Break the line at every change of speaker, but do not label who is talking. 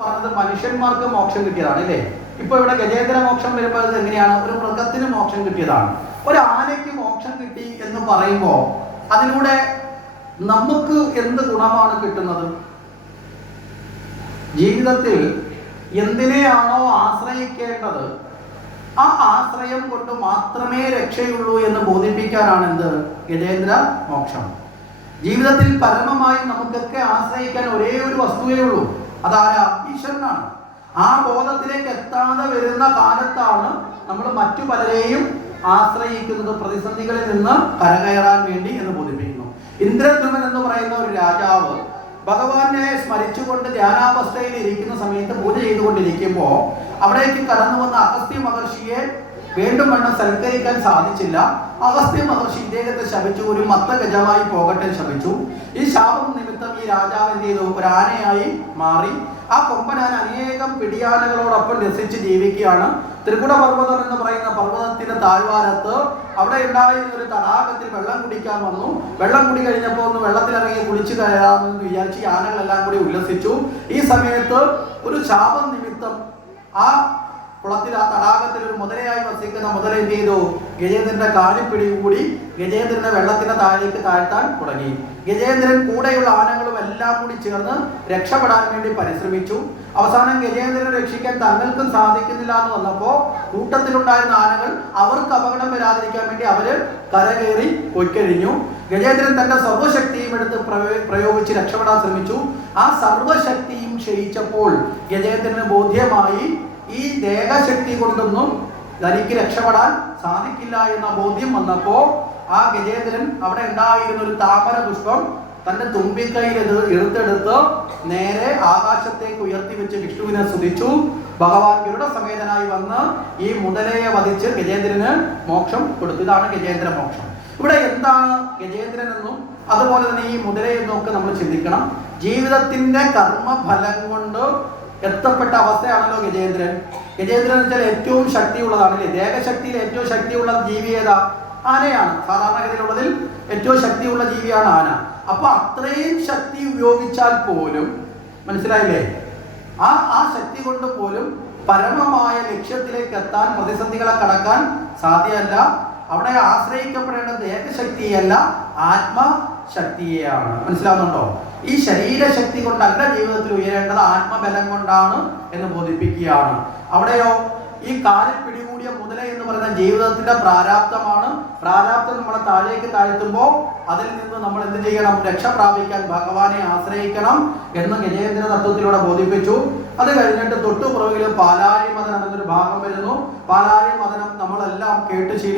പറഞ്ഞത് മനുഷ്യന്മാർക്ക് മോക്ഷം കിട്ടിയതാണ് അല്ലേ ഇപ്പൊ ഇവിടെ ഗജേന്ദ്ര മോക്ഷം വരുമ്പോൾ അത് എങ്ങനെയാണ്? ഒരു മൃഗത്തിന് മോക്ഷം കിട്ടിയതാണ്. ഒരു ആനയ്ക്ക് മോക്ഷം കിട്ടി എന്ന് പറയുമ്പോൾ അതിലൂടെ നമുക്ക് എന്ത് ഗുണമാണ് കിട്ടുന്നത്? ജീവിതത്തിൽ എന്തിനെയാണോ ആശ്രയിക്കേണ്ടത് ആ ആശ്രയം കൊണ്ട് മാത്രമേ രക്ഷയുള്ളൂ എന്ന് ബോധിപ്പിക്കാനാണ് എന്ത്? ഗജേന്ദ്ര മോക്ഷം. ജീവിതത്തിൽ പരമമായി നമുക്കൊക്കെ ആശ്രയിക്കാൻ ഒരേ ഒരു വസ്തുവേ ഉള്ളൂ. അതാരാ? ഈശ്വരനാണ്. ആ ബോധത്തിലേക്ക് എത്താതെ വരുന്ന കാലത്താണ് നമ്മൾ മറ്റു പലരെയും ആശ്രയിക്കുന്നത് പ്രതിസന്ധികളിൽ നിന്ന് കരകയറാൻ വേണ്ടി എന്ന് ബോധിപ്പിക്കുന്നു. ഇന്ദ്രദ്രുമൻ എന്ന് പറയുന്ന ഒരു രാജാവ് ഭഗവാനെ സ്മരിച്ചുകൊണ്ട് ധ്യാനാവസ്ഥയിൽ ഇരിക്കുന്ന സമയത്ത് പൂജ ചെയ്തുകൊണ്ടിരിക്കുമ്പോൾ അവിടേക്ക് കടന്നു വന്ന അഗസ്ത്യ മഹർഷിയെ വീണ്ടും വണ്ണം സൽക്കരിക്കാൻ സാധിച്ചില്ല. അഗസ്ത്യ മഹർഷി ഇദ്ദേഹത്തെ ശപിച്ചു. ഒരു മത്ത ഗജമായി പോകട്ടെ ശപിച്ചു. ഈ ശാപം നിമിത്തം ഈ രാജാവ് എന്ത് ചെയ്തു ഒരു ആനയായി മാറി. ആ കൊമ്പനാൻ അനേകം പിടിയാനകളോടൊപ്പം രസിച്ച് ജീവിക്കുകയാണ്. ത്രികുട പർവതം എന്ന് പറയുന്ന പർവതത്തിന്റെ താഴ്വാരത്ത് അവിടെ ഉണ്ടായിരുന്ന ഒരു തടാകത്തിൽ വെള്ളം കുടിക്കാൻ വന്നു. വെള്ളം കുടി കഴിഞ്ഞപ്പോൾ ഒന്ന് വെള്ളത്തിലിറങ്ങി കുളിച്ചു കയറാമെന്ന് വിചാരിച്ച് ആനകളെല്ലാം കൂടി ഉല്ലസിച്ചു. ഈ സമയത്ത് ഒരു ശാപം നിമിത്തം ആ കുളത്തിൽ ആ തടാകത്തിൽ ഒരു മുതലയായി വസിക്കുന്ന മുതല എന്ത് ചെയ്തു? ഗജേന്ദ്രന്റെ കാലിൽ പിടികൂടി ഗജേന്ദ്രനെ വെള്ളത്തിന്റെ താഴേക്ക് താഴ്ത്താൻ തുടങ്ങി. ഗജേന്ദ്രൻ കൂടെയുള്ള ആനകളും എല്ലാം കൂടി ചേർന്ന് രക്ഷപ്പെടാൻ വേണ്ടി പരിശ്രമിച്ചു. അവസാനം ഗജേന്ദ്രനെ രക്ഷിക്കാൻ തങ്ങൾക്കും സാധിക്കുന്നില്ല എന്ന് വന്നപ്പോ കൂട്ടത്തിലുണ്ടായിരുന്ന ആനകൾ അവർക്ക് അപകടം വരാതിരിക്കാൻ വേണ്ടി അവർ കരകയറി പൊയ്ക്കഴിഞ്ഞു. ഗജേന്ദ്രൻ തന്റെ സർവശക്തിയും എടുത്ത് പ്രയോഗിച്ച് രക്ഷപ്പെടാൻ ശ്രമിച്ചു. ആ സർവശക്തിയും ക്ഷയിച്ചപ്പോൾ ഗജേന്ദ്രന് ബോധ്യമായി ഈ ദേഹശക്തി കൊണ്ടൊന്നും തനിക്ക് രക്ഷപ്പെടാൻ സാധിക്കില്ല എന്ന ബോധ്യം വന്നപ്പോ ആ ഗജേന്ദ്രൻ അവിടെ ഉണ്ടായിരുന്ന ഒരു താമര പുഷ്പം തന്റെ തുമ്പിക്കൈയിൽ എടുത്തെടുത്ത് നേരെ ആകാശത്തേക്ക് ഉയർത്തി വെച്ച് വിഷ്ണുവിനെ സ്തുതിച്ചു. ഭഗവാൻ ഗരുഡ സമേതനായി വന്ന് ഈ മുതലയെ വധിച്ച് ഗജേന്ദ്രന് മോക്ഷം കൊടുത്തു. ഇതാണ് ഗജേന്ദ്ര മോക്ഷം. ഇവിടെ എന്താണ് ഗജേന്ദ്രൻ എന്നും അതുപോലെ തന്നെ ഈ മുതലയെന്നും ഒക്കെ നമ്മൾ ചിന്തിക്കണം. ജീവിതത്തിന്റെ കർമ്മഫലം കൊണ്ട് എത്തപ്പെട്ട അവസ്ഥയാണല്ലോ ഗജേന്ദ്രൻ. ഗജേന്ദ്രൻ വെച്ചാൽ ഏറ്റവും ശക്തിയുള്ളതാണ് അല്ലേ? ദേഹശക്തിയിൽ ഏറ്റവും ശക്തിയുള്ള ജീവി ഏതാ? ആനയാണ്. സാധാരണഗതിയിലുള്ളതിൽ ഏറ്റവും ശക്തിയുള്ള ജീവിയാണ് ആന. അപ്പൊ അത്രയും ശക്തി ഉപയോഗിച്ചാൽ പോലും മനസ്സിലായില്ലേ? ആ ആ ശക്തി കൊണ്ട് പോലും പരമമായ ലക്ഷ്യത്തിലേക്ക് എത്താൻ പ്രതിസന്ധികളെ കടക്കാൻ സാധ്യമല്ല. അവിടെ ആശ്രയിക്കപ്പെടേണ്ടത് ദേഹശക്തിയല്ല ആത്മശക്തിയെയാണ്. മനസ്സിലാവുന്നുണ്ടോ? ഈ ശരീരശക്തി കൊണ്ടല്ല ജീവിതത്തിൽ ഉയരേണ്ടത് ആത്മബലം കൊണ്ടാണ് എന്ന് ബോധിപ്പിക്കുകയാണ്. അവിടെയോ ഈ കാലിൽ പിടികൂടിയ മുതല എന്ന് പറയുന്ന ജീവിതത്തിന്റെ പ്രാരാബ്ദമാണ്. പ്രാരാബ്ദം നമ്മളെ താഴേക്ക് താഴ്ത്തുമ്പോൾ അതിൽ നിന്ന് നമ്മൾ എന്ത് ചെയ്യണം? രക്ഷ പ്രാപിക്കാൻ ഭഗവാനെ ആശ്രയിക്കണം എന്ന് ഗജേന്ദ്ര തത്വത്തിലൂടെ ബോധിപ്പിച്ചു. അത് കഴിഞ്ഞിട്ട് തൊട്ടു പുറകിൽ മതനം എന്നൊരു ഭാഗം വരുന്നു. പാലായ മതനം നമ്മളെല്ലാം കേട്ട് ശീലി